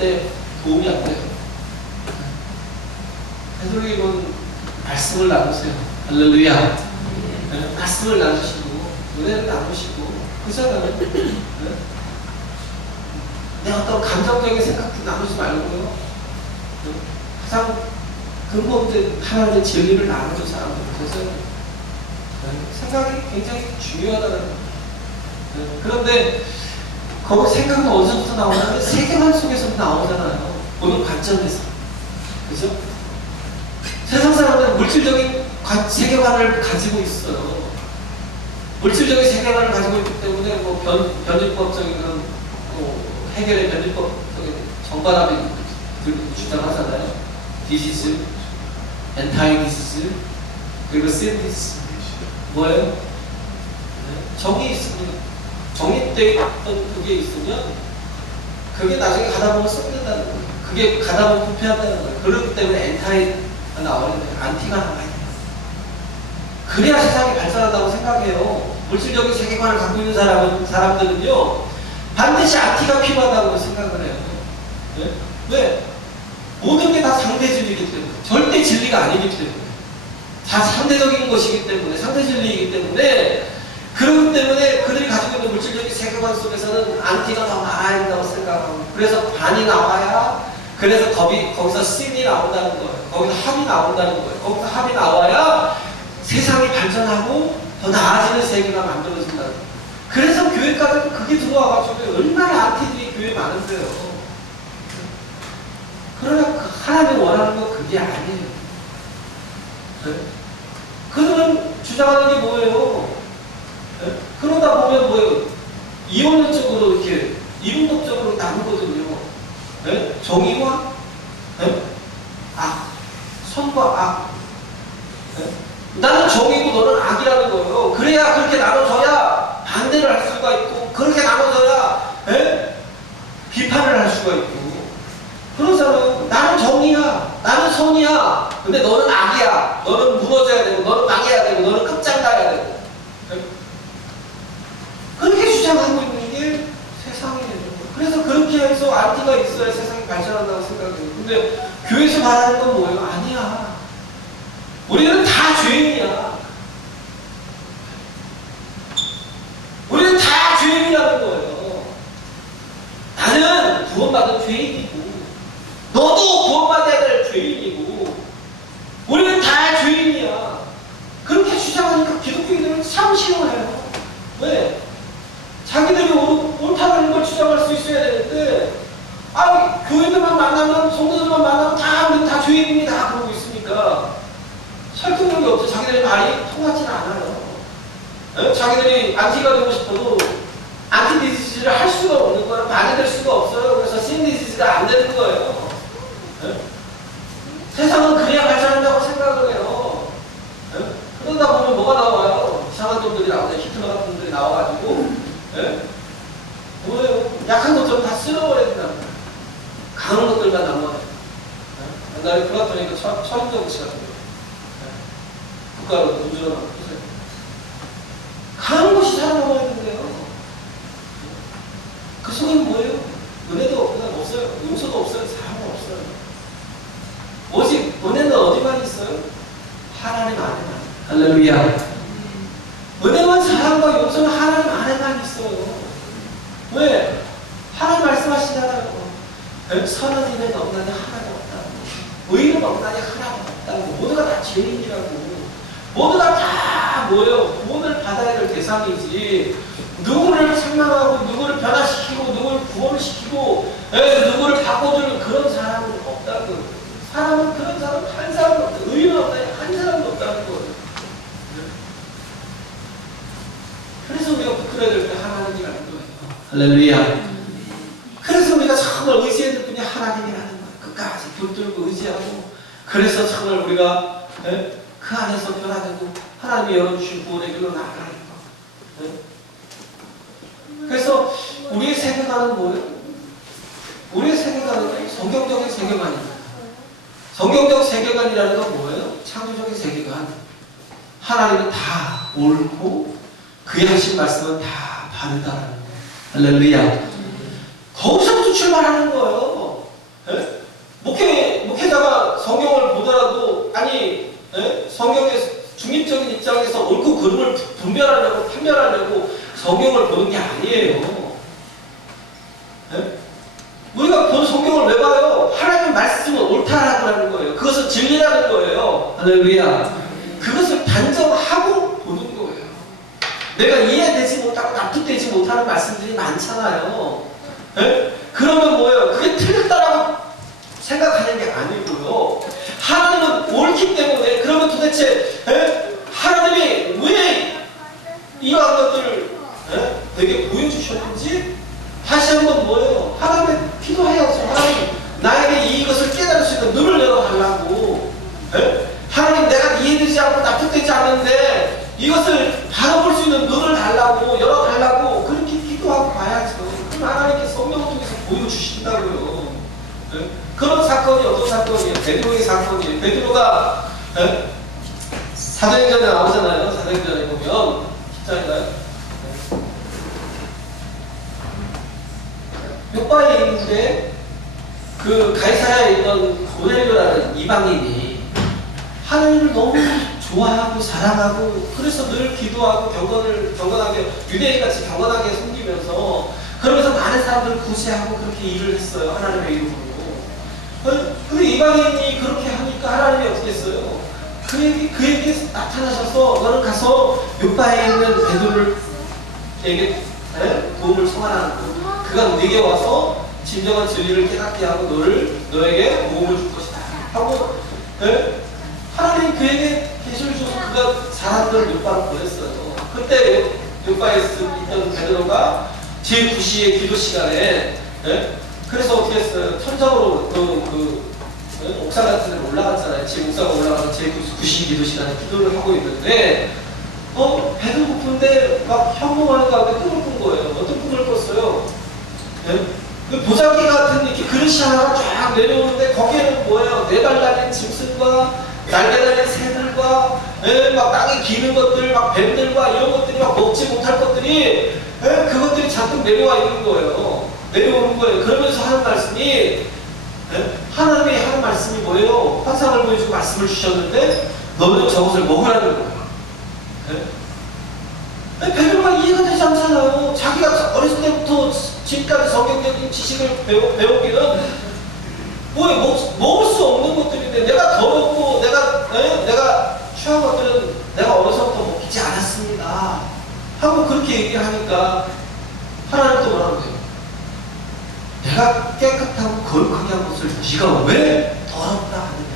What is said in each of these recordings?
절대 도움이 안 돼요. 되도록이면 말씀을 나누세요. 할렐루야. 네, 말씀을 나누시고 노래를 나누시고 그잖아요. 네? 내 어떤 감정적인 생각도 나누지 말고요. 네? 가장 근본된 하나님의 진리를 나누는 사람들께서 네, 생각이 굉장히 중요하다는 거예요. 네, 그런데 거기 생각은 어디서부터 나오냐면 세계관 속에서 나오잖아요. 어느 관점에서. 그죠? 세상 사람들은 물질적인 관- 세계관을 가지고 있어요. 물질적인 세계관을 가지고 있기 때문에 뭐 변, 변질법적인 그런 뭐 해결의 변질법적인 정반합이 주장하잖아요. 디지즈, 엔타이 디지즈, 그리고 신디스. 뭐예요? 네, 정이 있으면 정립되어 있던 그게 있으면 그게 나중에 가다 보면 썩는다는 거예요. 그게 가다 보면 부패한다는 거예요. 그렇기 때문에 엔타이가 나오는데 안티가 나와야 돼요. 그래야 세상이 발전한다고 생각해요. 물질적인 세계관을 갖고 있는 사람은, 사람들은요, 반드시 안티가 필요하다고 생각을 해요. 네? 왜? 모든 게 다 상대 진리이기 때문에. 절대 진리가 아니기 때문에. 다 상대적인 것이기 때문에, 상대 진리이기 때문에, 그렇기 때문에 그들이 가지고 있는 물질적인 세계관 속에서는 안티가 더 많아야 된다고 생각하고, 그래서 반이 나와야, 그래서 거기, 거기서 씬이 나온다는 거예요. 거기서 합이 나온다는 거예요. 거기서 합이 나와야 세상이 발전하고 더 나아지는 세계가 만들어진다는 거예요. 그래서 교회가는 그게 들어와가지고 얼마나 안티들이 교회에 많은데요. 그러나 그 하나님이 원하는 건 그게 아니에요. 네? 그들은 주장하는 게 뭐예요? 네? 그러다 보면 뭐예요? 이원론적으로 이렇게 이분법적으로 나누거든요. 네? 정의와 네? 악, 선과 악. 네? 나는 정의고 너는 악이라는 거예요. 그래야 그렇게 나눠져야 반대를 할 수가 있고 그렇게 나눠져야 예? 비판을 할 수가 있고 그러잖아요. 나는 정의야. 나는 선이야. 근데 너는 악이야. 너는 무너져야 되고 너는 망해야 되고 너는 끝장나야 되고 예? 주장하고 있는 게 세상이에요. 그래서 그렇게 해서 안티가 있어야 세상이 발전한다고 생각해요. 근데 교회에서 말하는 건 뭐예요? 아니야. 우리는 다 죄인이야. 우리는 다 죄인이라는 거예요. 나는 구원받은 죄인이고, 너도 구원받아야 될 죄인이고, 우리는 다 죄인이야. 그렇게 주장하니까 기독교인들은 참 싫어해요. 왜? 자기들이 옳- 옳다는 걸 주장할 수 있어야 되는데, 아, 교회들만 만나면, 성도들만 만나면 다, 우리 다 죄인입니다. 그러고 있으니까. 없죠. 자기들의 말이 통하지는 않아요. 에? 자기들이 안티가 되고 싶어도 안티 디지즈를 할 수가 없는 거예요. 반이 될 수가 없어요. 그래서 신 디지즈가 안 되는 거예요. 에? 세상은 그래야 발전한다고 생각을 해요. 에? 그러다 보면 뭐가 나와요? 이상한 놈들이 나오죠. 히틀러 같은 놈들이 나와가지고 에? 뭐예요? 약한 것들은 다 쓸어버려야 된다. 강한 것들만 남아요. 에? 옛날에 플라톤이 그 같은 거. 국가로 문제가 많으세요. 강한 것이 살아남아야 된대요. 그 속에는 뭐예요? 은혜도 없고 없어요. 용서도 없어요. 사랑도 없어요. 오직 은혜는 어디만 있어요? 하나님 안에만. 할렐루야. 은혜와 사랑과 용서는 하나님 안에만 있어요. 왜? 하나님 말씀하시잖아요. 선한 일은 없나니 하나도 없다고. 의는 없나니 하나도 없다고. 모두가 다 죄인이라고. 모두가 다 뭐예요? 구원을 받아야 될 대상이지. 누구를 책망하고 누구를 변화시키고 누구를 구원시키고 에, 누구를 바꿔주는 그런 사람은 없다고. 사람은 그런 사람 한 사람도 없다. 의인 없다니 한 사람도 없다는 거예요. 그래서 우리가 부끄러야 될 때 하나님이라는 거예요. 할렐루야. 그래서 우리가 정말 의지해야 될 분이 하나님이라는 거예요. 끝까지 붙들고 의지하고 그래서 정말 우리가 에? 그 안에서 변화되고 하나님이 열어주신 구원의 길로 나아가는 거. 네? 그래서 우리의 세계관은 뭐예요? 우리의 세계관은 성경적인 세계관입니다. 성경적 세계관이라는 건 뭐예요? 창조적인 세계관. 하나님은 다 옳고 그의 하신 말씀은 다 바르다라는 거예요. 할렐루야. 거기서부터 출발하는 거예요. 예? 목회 목회자가 성경을 보더라도 아니 예? 성경의 중립적인 입장에서 옳고 그름을 분별하려고 판별하려고 성경을 보는 게 아니에요. 예? 우리가 본 성경을 왜 봐요? 하나님 말씀은 옳다라고 거예요. 그것은 진리라는 거예요. 할렐루야. 그것을 단정하고 보는 거예요. 내가 이해되지 못하고 납득되지 못하는 말씀들이 많잖아요. 예? 그러면 뭐예요? 그게 틀렸다라고 생각하는 게 아니고요. 하나님은 옳기 때문에 그러면 도대체 예? 하나님이 왜 이러한 것들을 예? 되게 보여주셨는지 다시 한번 뭐예요? 하나님의 기도해야죠. 하나님 나에게 이것을 깨달을 수 있는 눈을 열어달라고. 예? 하나님 내가 이해되지 않고 납득되지 않는데 이것을 바라볼 수 있는 눈을 달라고 그렇게 기도하고 봐야죠. 그럼 하나님께 성령을 통해서 보여주신다고요. 예? 그런 사건이 어떤 사건이에요? 베드로의 사건이에요. 베드로가 예? 사도행전에 나오잖아요. 사도행전에 보면 10장인가요? 요바에 있는데 그 가이사야에 있던 고넬료라는 이방인이 하나님을 너무 좋아하고 사랑하고 그래서 늘 기도하고 경건을 경건하게 유대인 같이 경건하게 섬기면서 그러면서 많은 사람들을 구제하고 그렇게 일을 했어요 하나님의 이름으로. 어? 근데 이방인이 그렇게 하니까 하나님이 어떻게 했어요? 그에게 그에게 나타나셔서 너는 가서 요바에 있는 베드로에게 에? 도움을 청하라는 거. 그가 네게 와서 진정한 진리를 깨닫게 하고 너를 너에게 도움을 줄 것이다. 하고 에? 하나님 그에게 계시를 줘서 그가 사람들을 요바로 보냈어요. 그때 요바에 있던 베드로가 제9시의 기도 시간에 에? 그래서 어떻게 했어요? 천장으로 그, 그 에? 옥상 같은 데로 올라갔잖아요. 제 옥상 올라가서 제9시 기도 시간에 기도를 하고 있는데 어? 배도 고픈데 막 현몽하는 가운데 꿈을 꾼 거예요. 어떤 꿈을 꿨어요? 예? 그 보자기 같은 이렇게 그릇이 하나가 쫙 내려오는데 거기에는 뭐예요? 네 발 달린 짐승과 날개 달린 새들과 예? 막 땅에 기는 것들, 막 뱀들과 이런 것들이 막 먹지 못할 것들이 예? 그것들이 잔뜩 내려와 있는 거예요. 내려오는 거예요. 그러면서 하는 말씀이 예? 하나님이 하는 말씀이 뭐예요? 환상을 보여주고 말씀을 주셨는데 너는 저것을 먹으라는 거예요. 예? 베드로가 이해가 되지 않잖아요. 자기가 어렸을 때부터 지금까지 성경적인 지식을 배우, 배우기는 뭐 먹, 먹을 수 없는 것들인데 내가 더럽고 내가 에? 내가 취한 것들은 내가 어려서부터 먹히지 않았습니다. 하고 그렇게 얘기하니까 하나님 또 뭐라고 해요? 내가 깨끗하고 거룩하게 한 것을 네가 왜 더럽다 하느냐?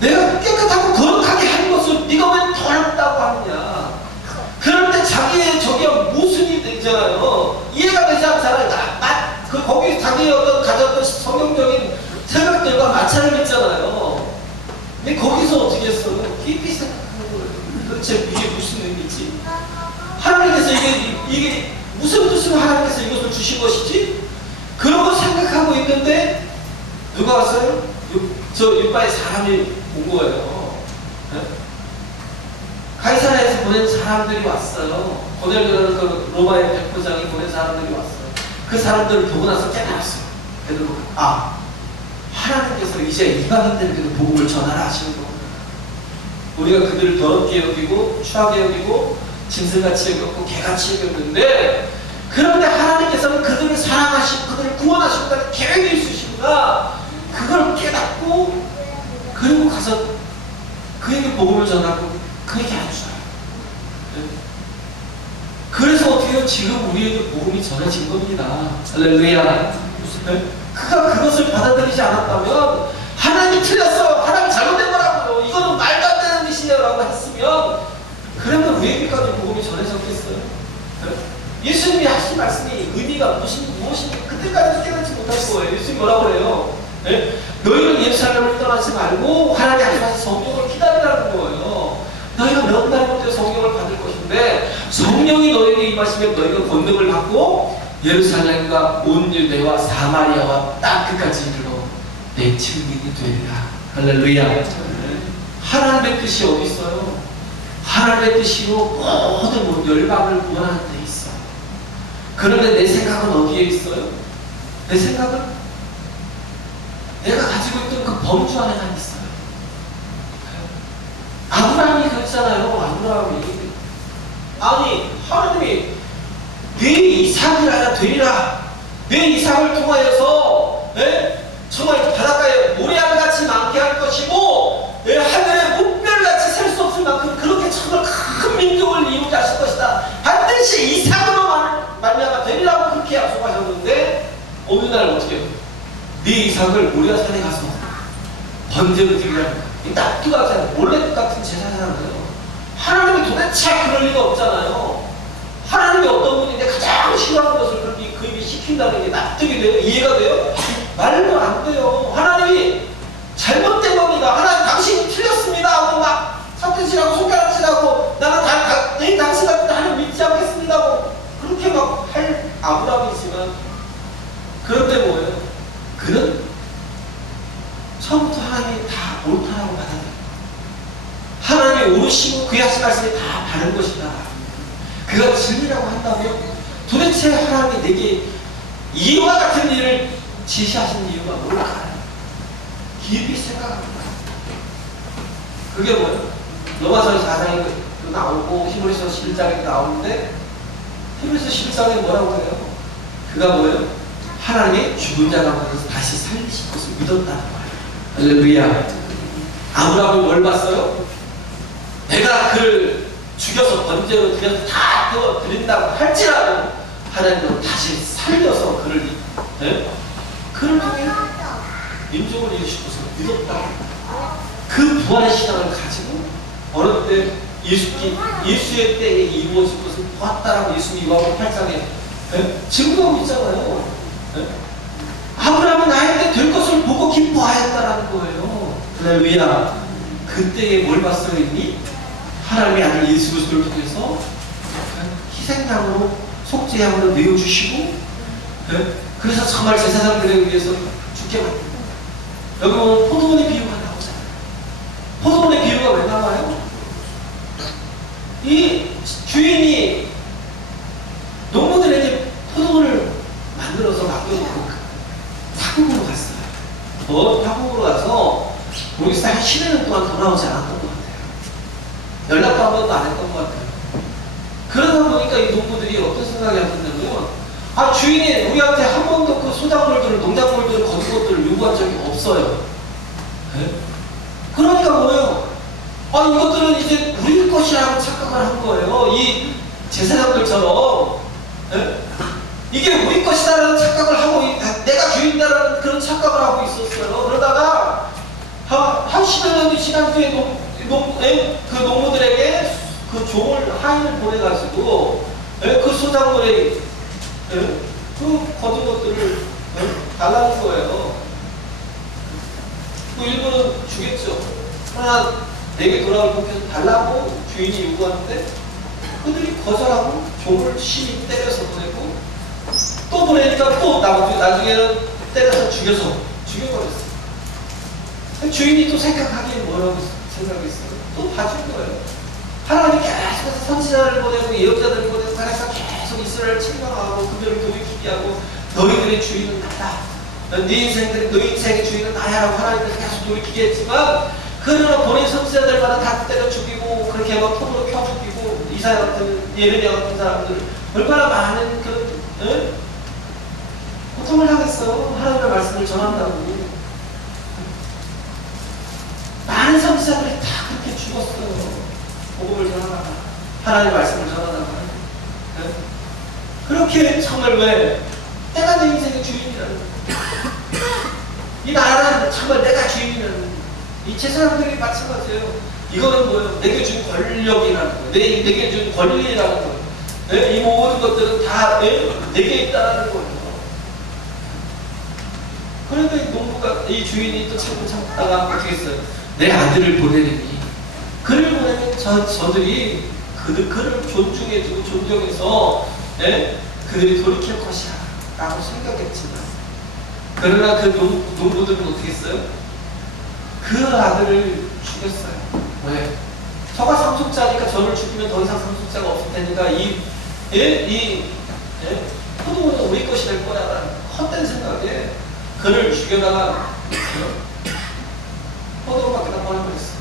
내가 깨끗하고 거룩하게 한 것을 네가 왜 더럽다고 하느냐? 때 자기의 저기가 모순이 되잖아요. 이해가 되지 않잖아요. 나, 나, 그 거기 자기의 어떤 가졌던 성경적인 생각들과 마찰을 했잖아요. 근데 거기서 어떻게 했어요? 깊이 생각하는 거예요. 도대체 이게 무슨 의미지? 하나님께서 이게 이게 무슨 뜻으로 하나님께서 이것을 주신 것이지? 거 생각하고 있는데 누가 왔어요? 유- 저 육바의 사람이 온 거예요. 네? 가이사라에서 보낸 사람들이 왔어요. 고넬료라는 그 로마의 백부장이 보낸 사람들이 왔어요. 그 사람들을 보고 나서 깨달았어요. 베드로가 아 하나님께서 이제 이방인들에게도 복음을 전하라 하시는 거구나. 우리가 그들을 더럽게 여기고 추하게 여기고 짐승같이 여겼고 개같이 여겼는데 그런데 하나님께서는 그들을 사랑하시고 그들을 구원하시고 계획이 있으시구나. 그걸 깨닫고 그리고 가서 그에게 복음을 전하고 그에게 안주어요. 그래서 어떻게? 지금 우리에게 복음이 전해진 겁니다. 할렐루야. 네? 그가 그것을 받아들이지 않았다면 하나님이 틀렸어요. 하나님 잘못된 거라고요. 이거는 말도 안 되는 짓이라고 했으면 그러면 우리에게까지 복음이 전해졌겠어요? 네? 예수님이 하신 말씀이 의미가 무엇인, 무엇인지 그때까지도 깨닫지 못할 거예요. 예수님이 뭐라고 그래요? 네? 너희는 예루살렘을 떠나지 말고 하나님 앞에서 성령을 기다리라는 거예요. 너희가 몇날때 성령을 받을 것인데 성령이 너희에게 임하시면 너희가 권능을 받고 예루살렘과 온 유대와 사마리아와 땅 끝까지 이르러 내 증인이 되리라. 할렐루야. 하나님의 뜻이 어디 있어요? 하나님의 뜻이로 모든 열방을 구원하는 데 있어. 그런데 내 생각은 어디에 있어요? 내 생각은 내가 가지고 있던 그 범주 안에 난 있어요. 아브라함이 그랬잖아요. 아브라함이 아니 하나님이 네 이삭이라 되리라. 내 이삭을 통하여서 예? 정말 바닷가에 모래알 같이 많게 할 것이고 예? 하늘에 물별같이 셀 수 없을 만큼 그렇게 정말 큰 민족을 이루게 하실 것이다. 반드시 이삭으로 말- 말미암아 되리라고 그렇게 약속하셨는데 어느 날 어떻게 해요? 네 이삭을 모리아 산에 가서 번제로 드리라는 이 납두 같은 몰래 같은 제사잖아요. 하나님이 도대체 그럴 리가 없잖아요. 하나님이 어떤 분인데 가장 싫어하는 것을 그렇게 그 입에 시킨다는 게 납득이 돼요? 이해가 돼요? 말도 안 돼요. 하나님이 잘못된 겁니다. 하나님 당신이 틀렸습니다 하고 막 사태질하고 손가락질하고 나는 당신 같은 하나님 믿지 않겠습니다 하고 그렇게 막 할 아브라함이지만 그런데 뭐예요? 그는 처음부터 하나님이 다 옳다라고 받아들여요. 옳으시고 그의 하신 말씀이 다 바른 것이다. 그가 진리라고 한다면 도대체 하나님이 내게 이와 같은 일을 지시하신 이유가 뭘까? 깊이 생각합니다. 그게 뭐예요? 로마서 4장에 그 나오고 히브리서 11장에 나오는데 히브리서 11장에 뭐라고 해요? 그가 뭐예요? 하나님의 죽은 자 가운데서 다시 살리실 것을 믿었다는 거예요. 할렐루야. 아브라함이 뭘 봤어요? 내가 그를 죽여서 번제로 드려서 다 그거 드린다고 할지라도 하나님은 다시 살려서 그를 예? 그를 통해 민족을 것을 믿었다. 그 부활의 신앙을 가지고 어느 때 예수님 예수의 때에 이루어질 것을 보았다라고 예수님 요한복음 8장에 예? 증거하고 있잖아요. 예? 아브라함은 나에게 될 것을 보고 기뻐하였다라는 거예요. 할렐루야. 그때에 뭘 봤어요 이미? 하나님의 아들 예수 그리스도를 통해서 희생양으로 속죄양으로 내어주시고 예? 그래서 정말 제사장들에 의해서 죽게. 여기 보면 포도원의 비유가 나오잖아요. 포도원의 비유가 왜 나와요? 이 주인이 농부들에게 포도원을 만들어서 맡겨놓고 타국으로 갔어요. 어, 타국으로 가서 모르겠어요. 한 10년 동안 돌아오지 않았던 것 같아요. 연락도 한 번도 안 했던 것 같아요. 그러다 보니까 이 농부들이 어떤 생각이 하셨냐면 아 주인이 우리한테 한 번도 그 소작물들을 농작물들을 거둔 것들을 요구한 적이 없어요. 예? 그러니까 뭐예요? 아 이것들은 이제 우리 것이라고 착각을 한 거예요. 이 제사장들처럼 예? 이게 우리 것이다라는 착각을 하고 이- 내가 주인다라는 그런 착각을 하고 있었어요. 그러다가 한, 한 10여 년이 지난 뒤에 농, 농, 예? 그 농부들에게 그 보내가지고 예? 그 소작물에 예? 그 거둔 것들을 예? 달라는 거예요. 그 일부는 주겠죠. 그러나 내게 돌아올 복해서 달라고 주인이 요구하는데 그들이 거절하고 종을 심히 때려서 보내고 또 보내니까 또 나중에, 나중에는 때려서 죽여서 죽여버렸어요. 주인이 또 생각하기에 뭐라고 생각했어요? 또 봐준 거예요. 하나님이 계속해서 선지자를 보내고 예언자들을 보내고 그래서 계속 이스라엘을 책망하고 그들을 돌이키게 하고 너희들의 주인은 나다. 네 인생들, 너희 인생의 주인은 나야라고 하나님께서 계속 돌이키게 했지만 그러나 보낸 선지자들마다 다 때려 죽이고 그렇게 막 톱으로 펴 죽이고 이사야 같은 예레미야 같은 사람들 얼마나 많은 그 예? 고통을 당했어 하나님의 말씀을 전한다고 많은 선지자들이 복음을 전하다가 하나님의 말씀을 전하다가 예? 그렇게 정말 왜 내가 내 인생의 주인이라는. 이 나라는 정말 내가 주인이라는 거야. 이 제사장들이 마찬가지예요. 이거는 뭐예요? 내게 준 권력이라는 거예요. 내, 내게 준 권리라는 거예요. 예? 이 모든 것들은 다 예? 내게 있다는 거예요. 그런데 이 농부가 이 주인이 또 참고 참다가 어떻게 했어요? 내 아들을 보내리니 그를 보내면 저, 저들이 그들, 그를 존중해주고 존경해서 예? 그들이 돌이킬 것이야 라고 생각했지만 그러나 그 농, 농부들은 어떻게 했어요? 그 아들을 죽였어요 왜? 저가 상속자니까 저를 죽이면 더 이상 상속자가 없을 테니까 이, 예? 이 예? 포도원은 우리 것이 될 거야 라는 헛된 생각에 그를 죽여다가 포도로 밖에다 보내버렸어.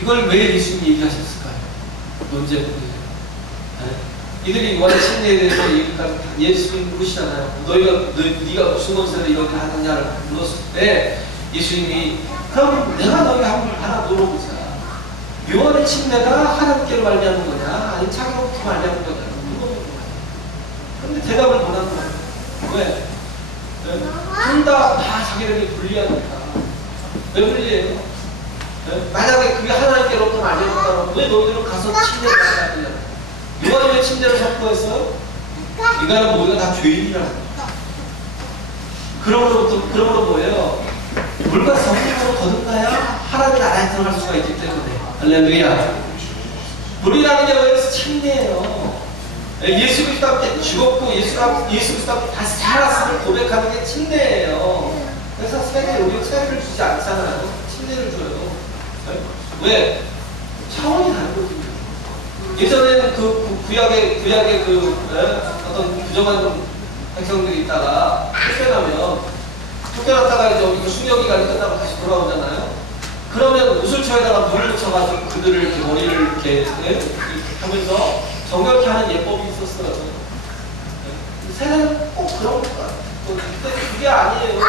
이걸 왜 예수님이 얘기하셨을까요? 논제거든요. 네? 이들이 원래 심리에 대해서 얘기까지 다 예수님 물으시잖아요. 너희가 너, 네가 무슨 것을 이렇게 하느냐를 물었을 때 예수님이 그럼 내가 너희 한번 하나 물어보자. 유언의 침례가 하나님께로 말미암은 거냐, 아니 자기로부터 말미암은 거냐 물어보는 거야. 근데 대답을 못 하는 거야. 왜? 둘다 다 자기에게 불리하니까. 왜 불리해요? 네? 만약에 그게 하나님께로부터 말미암았다면 왜 너희들은 가서 받아야 되냐? 누가 왜 침례를 선포했어요? 인간은 모두가 다 죄인이라는 거예요. 그러므로부터 그러므로 뭐예요? 물과 성령으로 거듭나야 하나님 나라에 들어갈 수가 있기 때문에 할렐루야. 물이라는 게 뭐예요? 침례예요. 예수 그리스도 함께 죽었고 예수 그리스도 함께 다시 살았음을 고백하는 게 침례예요. 그래서 세계 우리 세례를 주지 않잖아요. 침례를 줘요. 네? 왜? 차원이 다르거든요. 예전에는 그, 그 구약의 구약의 그 예? 어떤 부정한 백성들이 있다가 쫓겨나면 쫓겨났다가 이제 이거 수녀 기간이 끝나고 다시 돌아오잖아요. 그러면 우슬초에다가 물을 묻혀가지고 그들을 이렇게 머리를 이렇게 예? 이렇게 하면서 정결케 하는 예법이 있었어요. 예? 세상은 꼭 그런 것 같아요. 근데 그게 아니에요.